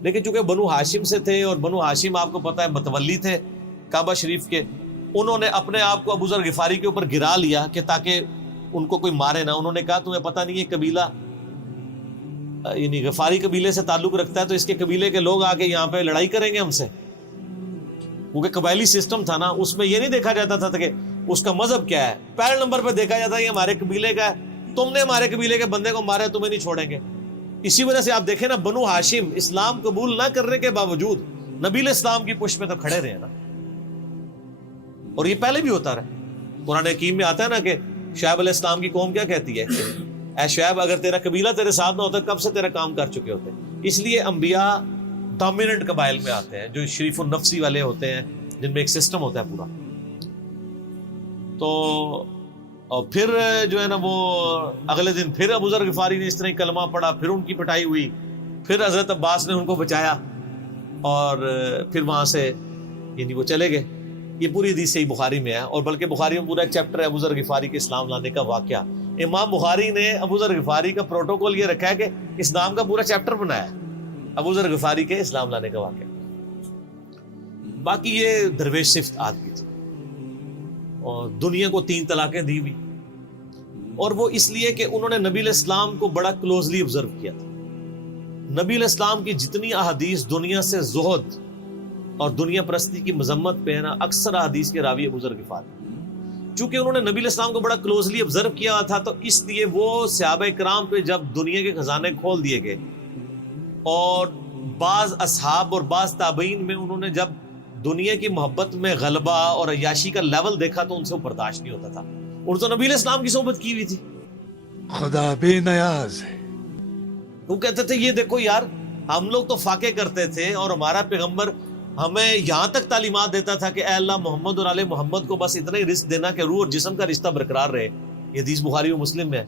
لیکن چونکہ بنو ہاشم سے تھے اور بنو ہاشم آپ کو پتہ ہے متولی تھے کعبہ شریف کے، انہوں نے اپنے آپ کو ابو ذر غفاری کے اوپر گرا لیا کہ تاکہ ان کو کوئی مارے نہ. انہوں نے کہا تمہیں پتہ نہیں ہے قبیلہ یعنی غفاری قبیلے سے تعلق رکھتا ہے تو اس کے قبیلے کے لوگ آ کے یہاں پہ لڑائی کریں گے ہم سے. کیونکہ قبائلی سسٹم تھا نا، اس میں یہ نہیں دیکھا جاتا تھا کہ اس کا مذہب کیا ہے، پہلے نمبر پہ دیکھا جاتا ہے یہ ہمارے قبیلے کا ہے، تم نے ہمارے قبیلے کے بندے کو مارا ہے تمہیں نہیں چھوڑیں گے. اسی وجہ سے آپ دیکھیں نا بنو ہاشم اسلام قبول نہ کرنے کے باوجود نبی علیہ السلام کی پشت میں تو کھڑے رہے نا، اور یہ پہلے بھی ہوتا رہا. قرآن حکیم میں آتا ہے نا کہ شعیب علیہ السلام کی قوم کیا کہتی ہے، اے شعیب اگر تیرا قبیلہ تیرے ساتھ نہ ہوتا کب سے تیرا کام کر چکے ہوتے. اس لیے انبیاء ڈومیننٹ قبائل میں آتے ہیں جو شریف النفسی والے ہوتے ہیں، جن میں ایک سسٹم ہوتا ہے پورا. تو اور پھر جو ہے نا وہ اگلے دن پھر ابو ذر غفاری نے اس طرح کلمہ پڑھا، پھر ان کی پٹائی ہوئی، پھر حضرت عباس نے ان کو بچایا اور پھر وہاں سے یعنی وہ چلے گئے. یہ پوری حدیث صحیح بخاری میں ہے، اور بلکہ بخاری میں پورا ایک چیپٹر ہے ابو ذر غفاری کے اسلام لانے کا واقعہ. امام بخاری نے ابو ذر غفاری کا پروٹوکول یہ رکھا ہے کہ اسلام کا پورا چیپٹر بنایا ہے ابو ذر غفاری کے اسلام لانے کا واقعہ. باقی یہ درویش صفت آدمی تھی اور دنیا کو 3 طلاقیں دی ہوئی، اور وہ اس لیے کہ انہوں نے نبی علیہ السلام کو بڑا کلوزلی آبزرو کیا تھا. نبی علیہ السلام کی جتنی احادیث دنیا سے زہد اور دنیا پرستی کی مذمت پہ ہے نا، اکثر احادیث کے راوی ابو ذر غفاری. چونکہ انہوں نے نبی علیہ السلام کو بڑا کلوزلی آبزرو کیا تھا تو اس لیے وہ صحابہ کرام پہ جب دنیا کے خزانے کھول دیے گئے، اور بعض اصحاب اور بعض تابعین میں انہوں نے جب دنیا کی محبت میں غلبہ اور عیاشی کا لیول دیکھا تو ان سے وہ برداشت نہیں ہوتا تھا. اور تو نبی علیہ السلام کی صحبت کی ہوئی تھی، خدا بے نیاز ہے. وہ کہتے تھے یہ دیکھو یار ہم لوگ تو فاقے کرتے تھے اور ہمارا پیغمبر ہمیں یہاں تک تعلیمات دیتا تھا کہ اے اللہ محمد اور آل محمد کو بس اتنا ہی رزق دینا کہ روح اور جسم کا رشتہ برقرار رہے. یہ حدیث بخاری و مسلم میں ہے،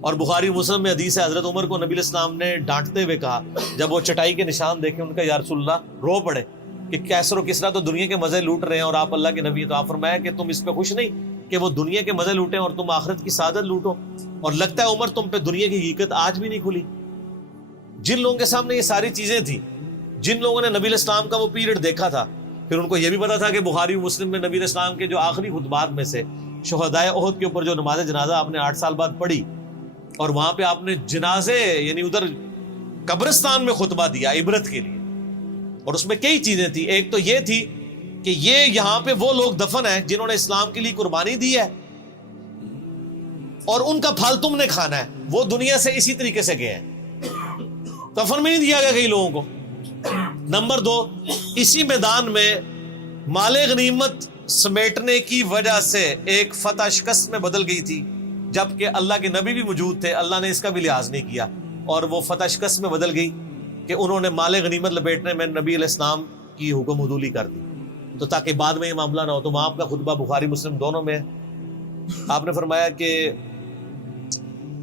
اور بخاری و مسلم میں حدیث ہے حضرت عمر کو نبی علیہ السلام نے ڈانٹتے ہوئے کہا جب وہ چٹائی کے نشان دیکھے، ان کا یا رسول اللہ رو پڑے کہ کیسر و کسرا تو دنیا کے مزے لوٹ رہے ہیں اور آپ اللہ کے نبی. تو آپ فرمایا کہ تم اس پہ خوش نہیں کہ وہ دنیا کے مزے لوٹیں اور تم آخرت کی سعادت لوٹو. اور لگتا ہے عمر تم پہ دنیا کی حقیقت آج بھی نہیں کھلی. جن لوگوں کے سامنے یہ ساری چیزیں تھیں، جن لوگوں نے نبی علیہ السلام کا وہ پیریڈ دیکھا تھا، پھر ان کو یہ بھی پتا تھا کہ بخاری و مسلم میں نبی علیہ السلام کے جو آخری خطبات میں سے شہدائے احد کے اوپر جو نماز جنازہ آپ نے 8 سال بعد پڑھی، اور وہاں پہ آپ نے جنازے یعنی ادھر قبرستان میں خطبہ دیا عبرت کے لیے، اور اس میں کئی چیزیں تھیں. ایک تو یہ تھی کہ یہ یہاں پہ وہ لوگ دفن ہیں جنہوں نے اسلام کے لیے قربانی دی ہے اور ان کا پھل تم نے کھانا ہے. وہ دنیا سے اسی طریقے سے گئے ہیں، کفن میں نہیں دیا گیا کئی لوگوں کو. نمبر 2، اسی میدان میں مال غنیمت سمیٹنے کی وجہ سے ایک فتح شکست میں بدل گئی تھی، جبکہ اللہ کے نبی بھی موجود تھے. اللہ نے اس کا بھی لحاظ نہیں کیا اور وہ فتح شکست میں بدل گئی کہ انہوں نے مال غنیمت لپیٹنے میں نبی علیہ السلام کی حکم حدولی کر دی، تو تاکہ بعد میں یہ معاملہ نہ ہو. تو وہاں آپ کا خطبہ بخاری مسلم دونوں میں آپ نے فرمایا کہ،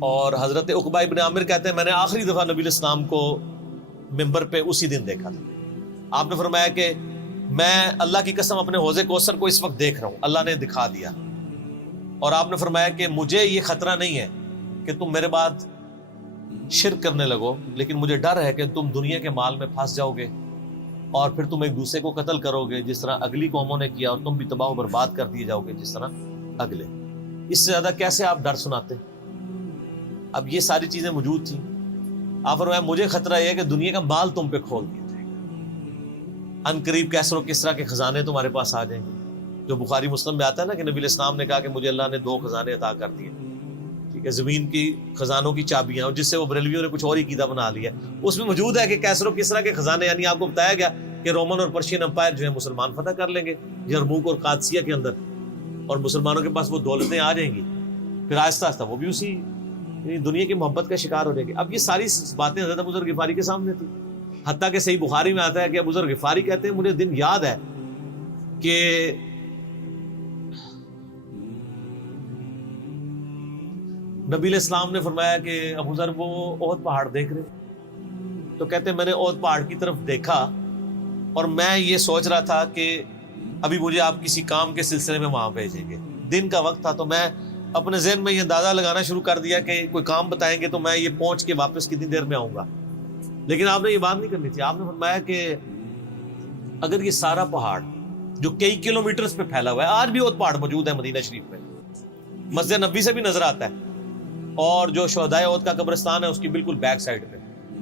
اور حضرت عقبہ ابن عامر کہتے ہیں میں نے آخری دفعہ نبی علیہ السلام کو ممبر پہ اسی دن دیکھا تھا. آپ نے فرمایا کہ میں اللہ کی قسم اپنے حوض کوثر کو اس وقت دیکھ رہا ہوں، اللہ نے دکھا دیا. اور آپ نے فرمایا کہ مجھے یہ خطرہ نہیں ہے کہ تم میرے بعد شرک کرنے لگو، لیکن مجھے ڈر ہے کہ تم دنیا کے مال میں پھنس جاؤ گے اور پھر تم ایک دوسرے کو قتل کرو گے جس طرح اگلی قوموں نے کیا، اور تم بھی تباہ و برباد کر دیے جاؤ گے جس طرح اگلے. اس سے زیادہ کیسے آپ ڈر سناتے؟ اب یہ ساری چیزیں موجود تھیں. آپ فرمایا مجھے خطرہ یہ ہے کہ دنیا کا مال تم پہ کھول دیا جائے گا، ان قریب کیسر و کسرا کے خزانے تمہارے پاس آ جائیں گے. جو بخاری مسلم میں آتا ہے نا کہ نبی علیہ السلام نے کہا کہ مجھے اللہ نے 2 خزانے عطا کر دیے، ٹھیک ہے، زمین کی خزانوں کی چابیاں، اور جس سے وہ بریلویوں نے کچھ اور ہی قیدا بنا لیا. اس میں موجود ہے کہ کیسر و کسرا کے خزانے، یعنی آپ کو بتایا گیا کہ رومن اور پرشین امپائر جو ہے مسلمان فتح کر لیں گے یرموک اور قادسیہ کے اندر، اور مسلمانوں کے پاس وہ دولتیں آ جائیں گی. پھر آہستہ آہستہ وہ بھی اسی دنیا کی محبت کا شکار ہو جائے گی. اب یہ ساری باتیں حضرت ابو ذر غفاری کے سامنے تھی، حتیٰ کہ صحیح بخاری میں آتا ہے کہ ابو ذر غفاری کہتے ہیں مجھے دن یاد ہے کہ نبی علیہ السلام نے فرمایا کہ ابو ذر وہ احد پہاڑ دیکھ رہے، تو کہتے ہیں میں نے احد پہاڑ کی طرف دیکھا اور میں یہ سوچ رہا تھا کہ ابھی مجھے آپ کسی کام کے سلسلے میں وہاں بھیجیں گے. دن کا وقت تھا، تو میں اپنے ذہن میں یہ اندازہ لگانا شروع کر دیا کہ کوئی کام بتائیں گے تو میں یہ پہنچ کے واپس کتنی دیر میں آؤں گا. لیکن آپ نے یہ بات نہیں کرنی تھی. آپ نے فرمایا کہ اگر یہ سارا پہاڑ جو کئی کلومیٹرز پہ پھیلا ہوا ہے, آج بھی وہ پہاڑ موجود ہے مدینہ شریف میں, مسجد نبوی سے بھی نظر آتا ہے, اور جو شہدائے احد کا قبرستان ہے اس کی بالکل بیک سائڈ پہ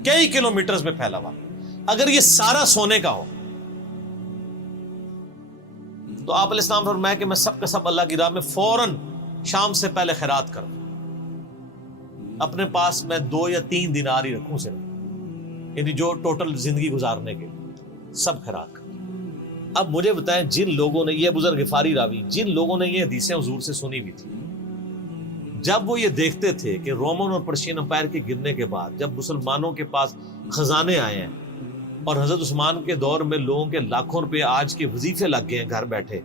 کئی کلومیٹرز پہ پھیلا ہوا, اگر یہ سارا سونے کا ہو تو آپ علیہ السلام فرمایا کہ میں سب کا سب اللہ کی راہ میں فوراً شام سے پہلے خیرات کروں, اپنے پاس میں 2 یا 3 دینار ہی رکھوں صرف, یعنی جو ٹوٹل زندگی گزارنے کے سب خیرات کروں. اب مجھے بتائیں, جن لوگوں نے, یہ بزرگ غفاری راوی, جن لوگوں نے یہ حدیثیں حضور سے سنی ہوئی تھی, جب وہ یہ دیکھتے تھے کہ رومن اور پرشین امپائر کے گرنے کے بعد جب مسلمانوں کے پاس خزانے آئے ہیں اور حضرت عثمان کے دور میں لوگوں کے لاکھوں روپے آج کے وظیفے لگ گئے ہیں گھر بیٹھے,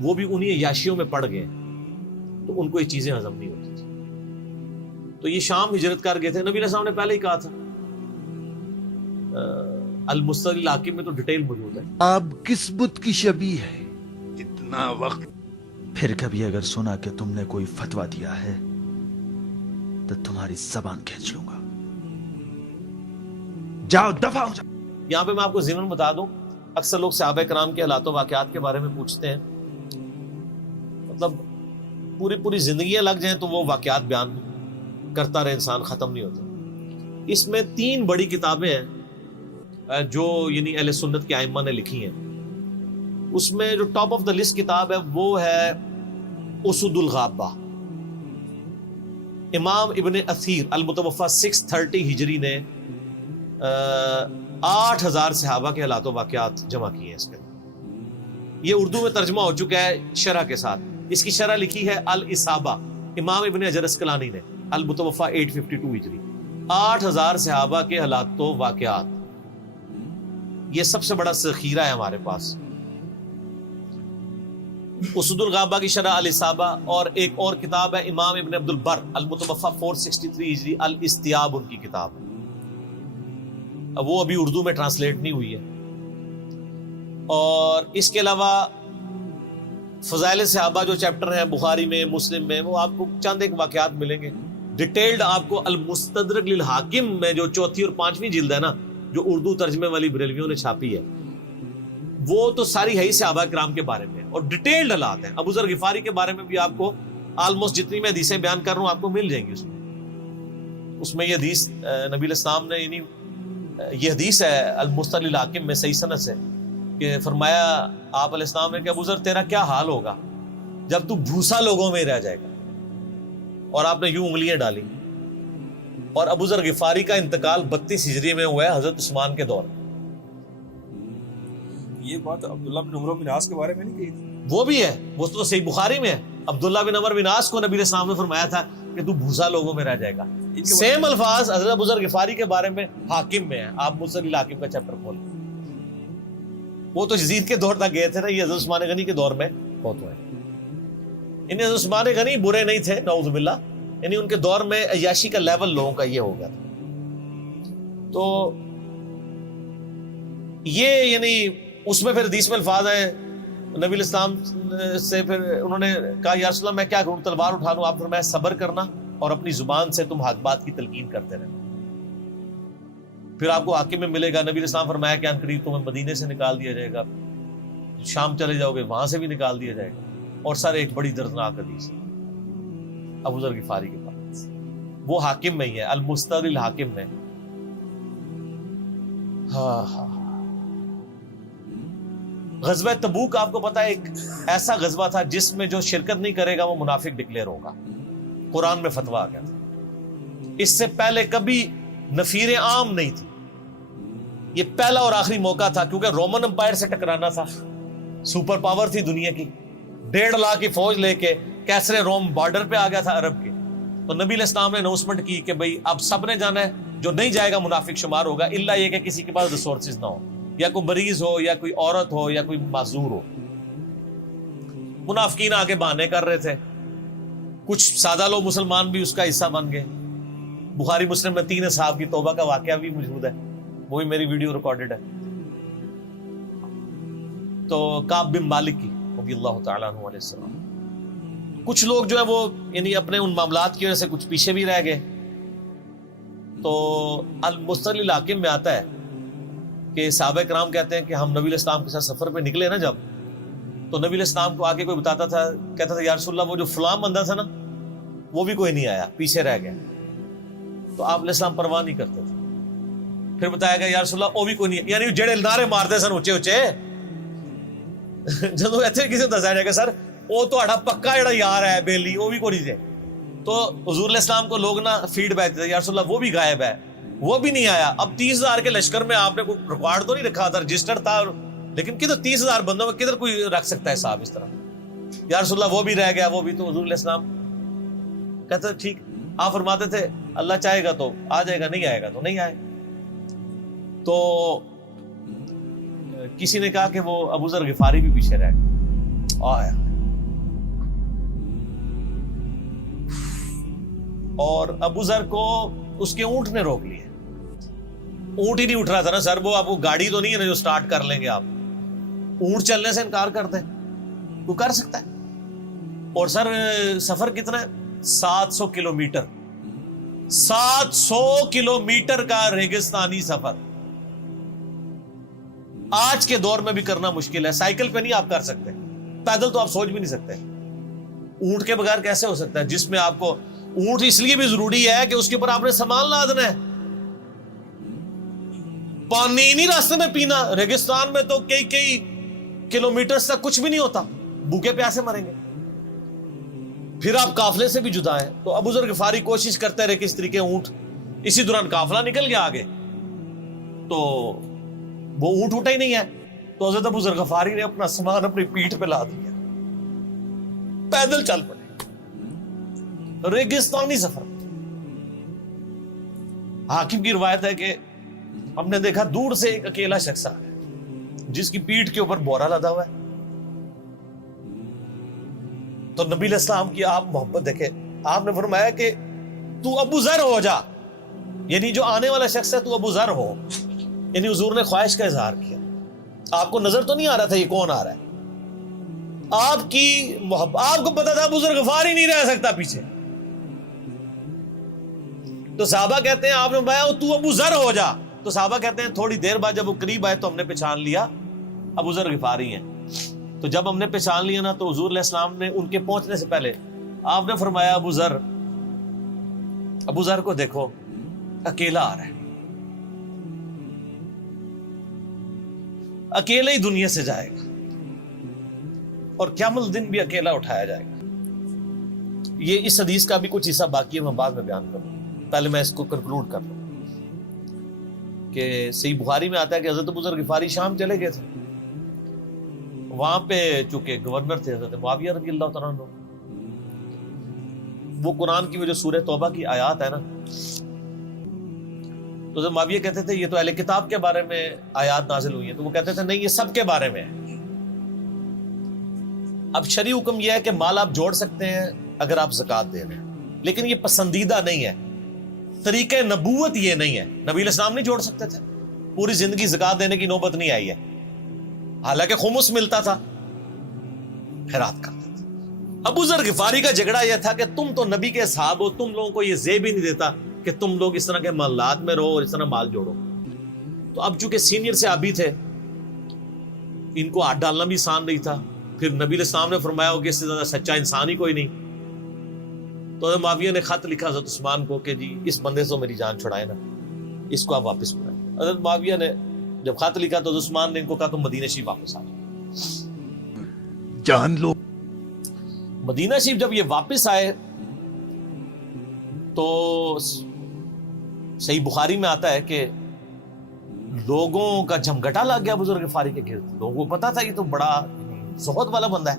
وہ بھی انہی عیاشیوں میں پڑ گئے, تو ان کو یہ چیزیں ہضم نہیں ہوتی تھی. تو یہ شام ہجرت کر گئے تھے. نبی علیہ السلام نے پہلے ہی کہا تھا, المستدرک الحاکم میں تو ڈیٹیل موجود ہے. آپ کس بت کی شبیہ ہے, اتنا وقت. پھر کبھی اگر سنا کہ تم نے کوئی فتویٰ دیا ہے تو تمہاری زبان کھینچ لوں گا. جاؤ دفع ہو جاؤ. یہاں پہ میں آپ کو ضمن بتا دوں, اکثر لوگ صحابہ کرام کے حالات و واقعات کے بارے میں پوچھتے ہیں, مطلب پوری زندگیاں لگ جائیں تو وہ واقعات بیان کرتا رہے انسان, ختم نہیں ہوتا. اس میں 3 بڑی کتابیں ہیں جو یعنی اہل سنت کے ائمہ نے لکھی ہیں. اس میں جو ٹاپ آف دا لسٹ کتاب ہے وہ ہے اسد الغابہ. امام ابن اثیر المتوفی 630 ہجری نے 8000 صحابہ کے حالات و واقعات جمع کیے ہیں اس کے. یہ اردو میں ترجمہ ہو چکا ہے شرح کے ساتھ. اس کی شرح لکھی ہے الاصابہ امام ابن حجر اسقلانی نے, المتوفی 852 ہجری. 8000 صحابہ کے حالات و واقعات, یہ سب سے بڑا ذخیرہ ہے ہمارے پاس. اسد الغابہ کی شرح الاصابہ, اور ایک اور کتاب ہے امام ابن عبد البر المتوفی 463 ہجری الاستیاب, ان کی کتاب ہے. اب وہ ابھی اردو میں ٹرانسلیٹ نہیں ہوئی ہے. اور اس کے علاوہ فضائل صحابہ جو چیپٹر ہیں بخاری میں, مسلم میں, وہ آپ کو چند ایک واقعات ملیں گے. ڈیٹیلڈ آپ کو المستدرک للحاکم میں جو 4تھی اور 5ویں جلد ہے نا, جو اردو ترجمے والی بریلویوں نے چھاپی ہے, وہ تو ساری ہے ہی صحابہ کرام کے بارے میں, اور ڈیٹیلڈ حالات ہیں. ابو ذر غفاری کے بارے میں بھی آپ کو آلموسٹ جتنی میں حدیثیں بیان کر رہا ہوں آپ کو مل جائیں گی. اس میں یہ حدیث نبی علیہ السلام نے, یعنی یہ حدیث ہے المستدرک للحاکم میں صحیح سند سے, کہ فرمایا آپ علیہ السلام نے کہ ابو ذر تیرا کیا حال ہوگا جب تو بھوسا لوگوں میں رہ جائے گا. اور آپ نے یوں انگلیاں ڈالی. اور ابو ذر غفاری کا انتقال 32 ہجری میں ہوا ہے حضرت عثمان کے دور میں. یہ بات عبداللہ بن عمر بن عاص کے بارے میں نہیں کہی تھی؟ وہ بھی ہے, وہ تو صحیح بخاری میں ہے. عبداللہ بن عمر بن عاص کو نبی علیہ السلام نے فرمایا تھا کہ تو بھوسا لوگوں میں رہ جائے گا. سیم الفاظ حضرت ابو ذر غفاری کے بارے میں حاکم میں ہے. آپ مستدرک الحاکم کا چیپٹر کھول, وہ تو یزید کے دور تک گئے تھے نا, یہ حضرت عثمان غنی کے دور میں بہت ہوئے. انہیں حضرت عثمان غنی برے نہیں تھے نعوذ باللہ, یعنی ان کے دور میں عیاشی کا لیول لوگوں کا یہ ہو گیا تھا. تو یہ یعنی اس میں پھر حدیث میں الفاظ ہیں نبی علیہ السلام سے, پھر انہوں نے کہا یا رسول اللہ میں کیا کروں, تلوار اٹھا لوں؟ آپ فرمایا صبر کرنا اور اپنی زبان سے تم حق بات کی تلقین کرتے رہنا, پھر آپ کو حاکم میں ملے گا. نبی علیہ السلام فرمایا کہ ان قریب تمہیں مدینے سے نکال دیا جائے گا, شام چلے جاؤ گے وہاں سے بھی نکال دیا جائے گا. اور سر ایک بڑی دردناک حدیث ابو ذر غفاری کے پاس, وہ حاکم میں ہی ہے, المستدرک الحاکم میں. ہاں غزوہ تبوک آپ کو پتا ہے ایک ایسا غزوہ تھا جس میں جو شرکت نہیں کرے گا وہ منافق ڈکلیئر ہوگا. قرآن میں فتویٰ آ گیا تھا. اس سے پہلے کبھی نفیر عام نہیں تھی, یہ پہلا اور آخری موقع تھا, کیونکہ رومن امپائر سے ٹکرانا تھا. سپر پاور تھی دنیا کی, 1.5 لاکھ کی فوج لے کے کیسرے روم بارڈر پہ آ گیا تھا عرب کے. تو نبی علیہ السلام نے اناؤنسمنٹ کی کہ بھئی اب سب نے جانا ہے, جو نہیں جائے گا منافق شمار ہوگا, الا یہ کہ کسی کے پاس ریسورسز نہ ہو, یا کوئی مریض ہو, یا کوئی عورت ہو, یا کوئی معذور ہو. منافقین آگے بہانے کر رہے تھے, کچھ سادہ لوگ مسلمان بھی اس کا حصہ بن گئے. بخاری مسلم میں 3 اصحاب کی توبہ کا واقعہ بھی موجود ہے, وہ بھی میری ویڈیو ریکارڈڈ ہے. تو کعب بن مالک کی رضی اللہ تعالیٰ عنہ علیہ السلام, کچھ لوگ جو ہے وہ یعنی اپنے ان معاملات کی وجہ سے کچھ پیچھے بھی رہ گئے. تو المستقل الحاکم میں آتا ہے کہ صحابہ کرام کہتے ہیں کہ ہم نبی علیہ السلام کے ساتھ سفر پہ نکلے نا جب، تو نبی علیہ السلام کو آگے کوئی بتاتا تھا، کہتا تھا یا رسول اللہ وہ جو فلاں بندہ تھا نا وہ بھی کوئی نہیں آیا، پیچھے رہ گیا. تو آپ علیہ السلام پرواہ نہیں کرتے تھے. پھر بتایا گیا یا رسول اللہ وہ بھی کوئی نہیں، یعنی جڑے نعرے مارتے سن اچے اچے جدو ایتھے کسی کو دسیا جائے گا سر وہ تہاڈا پکا جڑا یار ہے بیلی وہ بھی کوئی نہیں تھے. تو حضور علیہ السلام کو لوگ نا فیڈ بیک دیتے یا رسول اللہ وہ بھی غائب ہے، وہ بھی نہیں آیا. اب 30,000 کے لشکر میں آپ نے کوئی ریکارڈ تو نہیں رکھا تھا، رجسٹر تھا، لیکن کدھر 30,000 بندوں میں کدھر کوئی رکھ سکتا ہے صاحب اس طرح. یا رسول اللہ وہ بھی رہ گیا، وہ بھی. تو حضور علیہ السلام کہتے ٹھیک. آپ فرماتے تھے اللہ چاہے گا تو آ جائے گا، نہیں آئے گا تو نہیں آئے. تو کسی نے کہا کہ وہ ابو ذر غفاری بھی پیچھے رہ گیا آیا، اور ابو ذر کو اس کے اونٹ نے روک لیا. اونٹ ہی نہیں اٹھ رہا تھا نا سر، وہ آپ کو گاڑی تو نہیں ہے نا جو سٹارٹ کر لیں گے آپ. اونٹ چلنے سے انکار کرتے ہیں، وہ کر سکتا ہے. اور سر سفر کتنا ہے؟ 700 کلومیٹر. 700 کلومیٹر کا ریگستانی سفر آج کے دور میں بھی کرنا مشکل ہے. سائیکل پہ نہیں آپ کر سکتے، پیدل تو آپ سوچ بھی نہیں سکتے. اونٹ کے بغیر کیسے ہو سکتا ہے؟ جس میں آپ کو اونٹ اس لیے بھی ضروری ہے کہ اس کے اوپر آپ نے سامان لادنا ہے. پانی نہیں راستے میں پینا. ریگستان میں تو کئی کلومیٹر تک کچھ بھی نہیں ہوتا، بھوکے پیاسے مریں گے. پھر آپ قافلے سے بھی جدا ہیں. تو ابو ذر غفاری کوشش کرتے رہے کس طریقے اونٹ. اسی دوران قافلہ نکل گیا آگے، تو وہ اونٹ اٹھا ہی نہیں ہے. تو حضرت ابو ذر غفاری نے اپنا سامان اپنی پیٹھ پہ لاد دیا، پیدل چل پڑے. ریگستانی سفر. حاکم کی روایت ہے کہ ہم نے دیکھا دور سے ایک اکیلا شخص آ ہے جس کی پیٹھ کے اوپر بورا لدا ہوا ہے. تو نبی علیہ السلام کی آپ محبت دیکھے، آپ نے فرمایا کہ تو ابو ذر ہو جا، یعنی جو آنے والا شخص ہے تو ابو ذر ہو. یعنی حضور نے خواہش کا اظہار کیا. آپ کو نظر تو نہیں آ رہا تھا یہ کون آ رہا ہے، آپ کی محبت. آپ کو پتا تھا ابو ذر غفاری نہیں رہ سکتا پیچھے. تو صحابہ کہتے ہیں آپ نے فرمایا تو ابو ذر ہو جا. تو صحابہ کہتے ہیں تھوڑی دیر بعد جب وہ قریب آئے تو ہم نے پہچان لیا ابو ذر غفاری ہیں. تو جب ہم نے پہچان لیا نا تو حضور علیہ السلام نے ان کے پہنچنے سے پہلے آپ نے فرمایا ابو ذر کو دیکھو اکیلا آ رہا ہے، اکیلے ہی دنیا سے جائے گا اور قیامت دن بھی اکیلا اٹھایا جائے گا. یہ اس حدیث کا بھی کچھ حصہ باقی ہے، میں بعد میں بیان کروں. پہلے میں اس کو کنکلوڈ کر لوں کہ صحیح بخاری میں آتا ہے کہ حضرت ابو ذر غفاری شام چلے گئے تھے. وہاں پہ چونکہ گورنر تھے حضرت معاویہ رضی اللہ تعالیٰ عنہ. وہ قرآن کی وہ جو سورہ توبہ کی آیات ہے نا، تو حضرت معاویہ کہتے تھے یہ تو اہل کتاب کے بارے میں آیات نازل ہوئی ہیں. تو وہ کہتے تھے نہیں، یہ سب کے بارے میں ہے. اب شرعی حکم یہ ہے کہ مال آپ جوڑ سکتے ہیں اگر آپ زکوٰۃ دے رہے ہیں، لیکن یہ پسندیدہ نہیں ہے. طریقہ نبوت یہ نہیں ہے. نبی علیہ السلام نہیں جوڑ سکتے تھے، پوری زندگی زکوٰۃ دینے کی نوبت نہیں آئی ہے، حالانکہ خمس ملتا تھا، خیرات کرتے تھے. ابو ذر غفاری کا جھگڑا یہ تھا کہ تم تو نبی کے اصحاب ہو، تم لوگوں کو یہ زیب ہی نہیں دیتا کہ تم لوگ اس طرح کے محلات میں رہو اور اس طرح مال جوڑو. تو اب چونکہ سینئر صحابی تھے، ان کو ہاتھ ڈالنا بھی آسان نہیں تھا. پھر نبی علیہ السلام نے فرمایا ہو کہ اس سے زیادہ سچا انسان ہی کوئی نہیں. تو حضرت معاویہ نے خط لکھا حضرت عثمان کو کہ جی اس بندے سے میری جان چھڑائے نا، اس کو آپ واپس بلائیں. حضرت معاویہ نے جب خط لکھا تو حضرت عثمان نے ان کو کہا تم مدینہ شریف واپس آ جاؤ. جان لو. مدینہ شریف جب یہ واپس آئے تو صحیح بخاری میں آتا ہے کہ لوگوں کا جھمگٹا لگ گیا ابو ذر غفاری کے گرد. لوگوں کو پتا تھا یہ تو بڑا زہد والا بندہ ہے.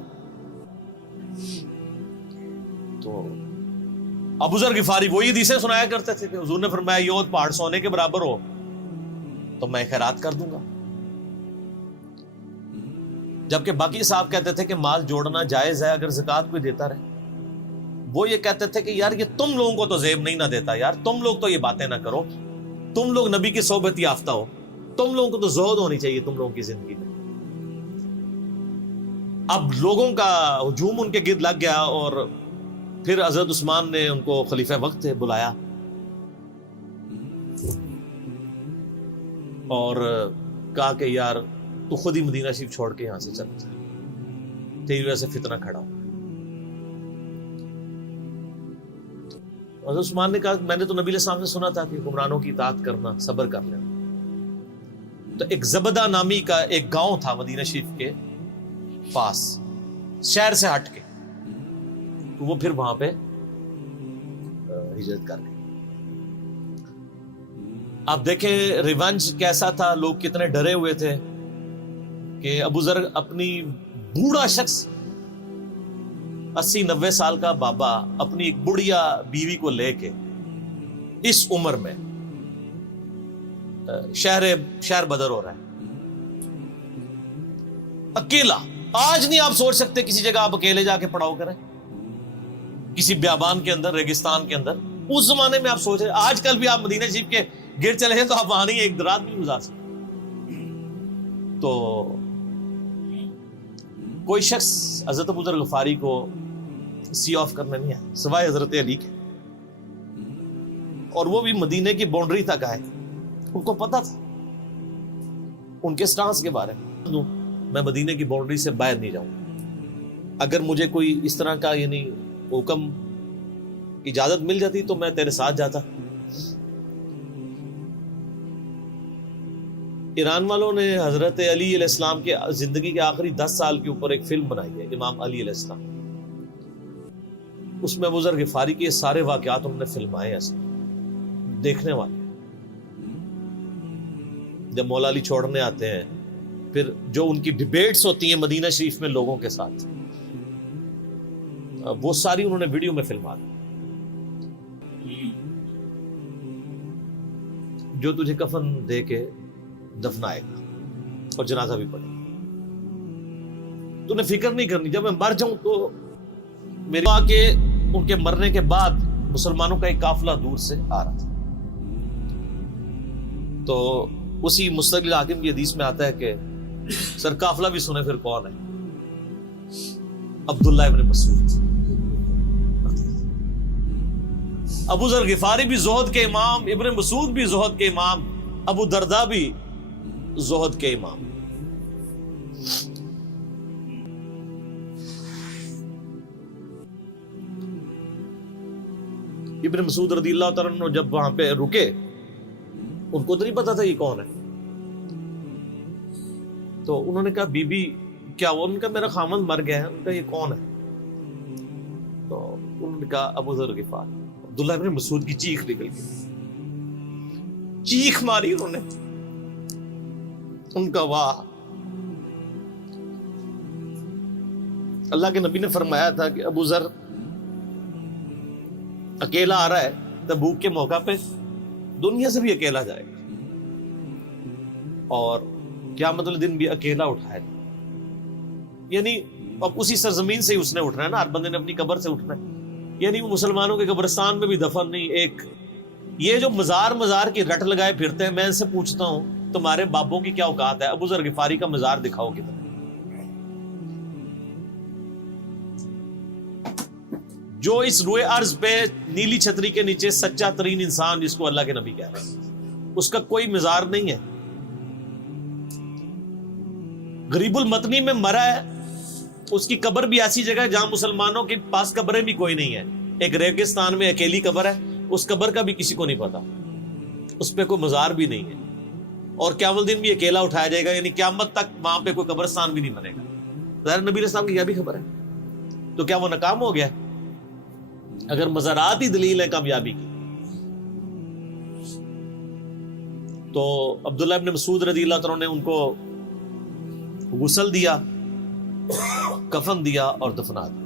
تو ابو ذر غفاری وہی حدیثیں سنایا کرتے تھے کہ حضور نے فرمایا یہ پہاڑ سونے کے برابر ہو تو میں خیرات کر دوں گا. جبکہ باقی صاحب کہتے تھے کہ مال جوڑنا جائز ہے اگر زکوٰۃ کوئی دیتا رہے. وہ یہ کہتے تھے کہ یار یہ تم لوگوں کو تو زیب نہیں نہ دیتا، یار تم لوگ تو یہ باتیں نہ کرو، تم لوگ نبی کی صحبت یافتہ ہو، تم لوگوں کو تو زہد ہونی چاہیے تم لوگوں کی زندگی میں. اب لوگوں کا ہجوم ان کے گرد لگ گیا اور پھر حضرت عثمان نے ان کو خلیفہ وقت بلایا اور کہا کہ یار تو خود ہی مدینہ شریف چھوڑ کے یہاں سے چلا جا، تیری وجہ سے فتنہ کھڑا ہو۔ حضرت عثمان نے کہا میں نے تو نبی علیہ السلام سے سنا تھا کہ حکمرانوں کی اطاعت کرنا، صبر کر لینا۔ تو ایک زبدہ نامی کا ایک گاؤں تھا مدینہ شریف کے پاس، شہر سے ہٹ کے، تو وہ پھر وہاں پہ ہجرت کر گئے۔ آپ دیکھیں ریونج کیسا تھا، لوگ کتنے ڈرے ہوئے تھے کہ ابو ذر اپنی بوڑھا شخص 80-90 سال کا بابا اپنی ایک بڑھیا بیوی کو لے کے اس عمر میں شہر بدر ہو رہا ہے اکیلا۔ آج نہیں آپ سوچ سکتے کسی جگہ آپ اکیلے جا کے پڑاؤ کریں، کسی بیابان کے اندر، ریگستان کے اندر۔ اس زمانے میں آپ سوچ رہے، آج کل بھی آپ مدینہ شریف کے گر چلے ہیں تو آپ وہاں نہیں ایک رات بھی گزار سکتے۔ تو کوئی شخص حضرت ابو ذر غفاری کو سی آف کرنے نہیں آیا سوائے حضرت علی کے، اور وہ بھی مدینے کی باؤنڈری تک آئے۔ ان کو پتا تھا ان کے سٹانس کے بارے میں مدینے کی باؤنڈری سے باہر نہیں جاؤں، اگر مجھے کوئی اس طرح کا یعنی حکم اجازت مل جاتی تو میں تیرے ساتھ جاتا۔ ایران والوں نے حضرت علی علیہ السلام کے زندگی کے آخری 10 سال کے اوپر ایک فلم بنائی ہے، امام علی علیہ السلام۔ اس میں ابو ذر غفاری کے سارے واقعات انہوں نے فلمائے ہیں، دیکھنے والے۔ جب مولا علی چھوڑنے آتے ہیں، پھر جو ان کی ڈیبیٹس ہوتی ہیں مدینہ شریف میں لوگوں کے ساتھ، وہ ساری انہوں نے ویڈیو میں فلما دی۔ جو تجھے کفن دے کے دفنائے گا اور جنازہ بھی پڑے گا، تو نے فکر نہیں کرنی، جب میں مر جاؤں تو میرے ماں کے ان کے مرنے کے بعد مسلمانوں کا ایک قافلہ دور سے آ رہا تھا۔ تو اسی مستقل حاکم کی حدیث میں آتا ہے کہ سر قافلہ بھی سنے پھر کون ہے؟ عبداللہ ابن مسعود۔ ابو ذر غفاری بھی زہد کے امام، ابن مسعود بھی زہد کے امام، ابو درداء بھی زہد کے امام۔ ابن مسعود رضی اللہ تعالیٰ عنہ جب وہاں پہ رکے، ان کو تو نہیں پتا تھا یہ کون ہے، تو انہوں نے کہا بی بی کیا وہ؟ ان کا میرا خامند مر گیا ہے۔ ان کا یہ کون ہے؟ تو انہوں نے کہا ابو ذر غفاری۔ عبداللہ ابن مسعود کی چیخ نکل گئی، چیخ ماری انہوں نے، ان کا واہ۔ اللہ کے نبی نے فرمایا تھا کہ ابو ذر اکیلا آ رہا ہے تبوک کے موقع پہ، دنیا سے بھی اکیلا جائے گا، اور قیامت الدن بھی اکیلا اٹھائے گا۔ یعنی اب اسی سرزمین سے ہی اس نے اٹھنا ہے نا، ہر بندے نے اپنی قبر سے اٹھنا ہے، یعنی وہ مسلمانوں کے قبرستان میں بھی دفن نہیں۔ ایک یہ جو مزار کی رٹ لگائے پھرتے ہیں، میں ان سے پوچھتا ہوں تمہارے بابوں کی کیا اوقات ہے؟ ابو ذر غفاری کا مزار دکھاؤ کدھر؟ جو اس روئے ارض پہ نیلی چھتری کے نیچے سچا ترین انسان جس کو اللہ کے نبی کہہ رہے ہیں، اس کا کوئی مزار نہیں ہے۔ غریب المتنی میں مرا ہے، اس کی قبر بھی ایسی جگہ ہے جہاں مسلمانوں کے پاس قبریں بھی کوئی نہیں ہے، ایک ریگستان میں اکیلی قبر ہے، اس قبر کا بھی کسی کو نہیں پتا، اس پہ کوئی مزار بھی نہیں ہے، اور قیامت الدین بھی اکیلا اٹھایا جائے گا، یعنی قیامت تک وہاں پہ کوئی قبرستان بھی نہیں بنے گا۔ ظاہر نبی علیہ السلام کی یہ بھی خبر ہے، تو کیا وہ ناکام ہو گیا؟ اگر مزارات ہی دلیل ہے کامیابی کی، تو عبداللہ ابن مسعود رضی اللہ تعالیٰ نے ان کو غسل دیا، کفن دیا اور دفنا دیا۔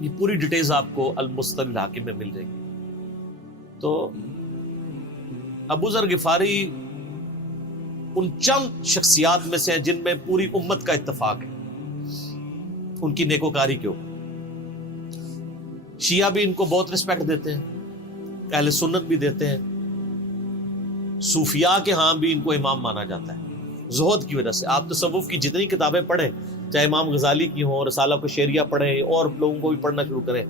یہ پوری ڈیٹیلز آپ کو المستقل حاکم میں مل جائے گی۔ تو ابو ذر غفاری ان چند شخصیات میں سے ہیں جن میں پوری امت کا اتفاق ہے ان کی نیکوکاری کے اوپر۔ شیعہ بھی ان کو بہت رسپیکٹ دیتے ہیں، اہل سنت بھی دیتے ہیں، صوفیاء کے ہاں بھی ان کو امام مانا جاتا ہے زہد کی وجہ سے۔ آپ تصوف کی جتنی کتابیں پڑھیں، چاہے امام غزالی کی ہوں، رسالہ کو شیریہ پڑھیں، اور لوگوں کو بھی پڑھنا شروع کریں،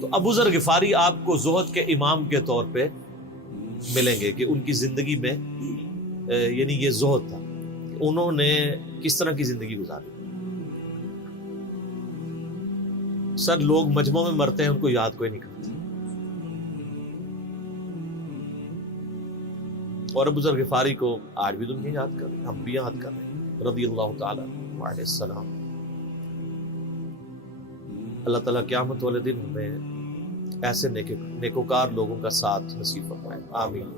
تو ابو ذر غفاری آپ کو زہد کے امام کے طور پہ ملیں گے کہ ان کی زندگی میں یعنی یہ زہد تھا کہ انہوں نے کس طرح کی زندگی گزاری. سر لوگ مجمع میں مرتے ہیں، ان کو یاد کوئی نہیں کرتا. اور ابو ذر غفاری کو آج بھی دنیا یاد کر رہے ہیں، ہم بھی یاد کر رہے ہیں رضی اللہ تعالی علیہ السلام. اللہ تعالیٰ قیامت والے دن ہمیں ایسے نیکوکار لوگوں کا ساتھ نصیب فرمائے. آمین.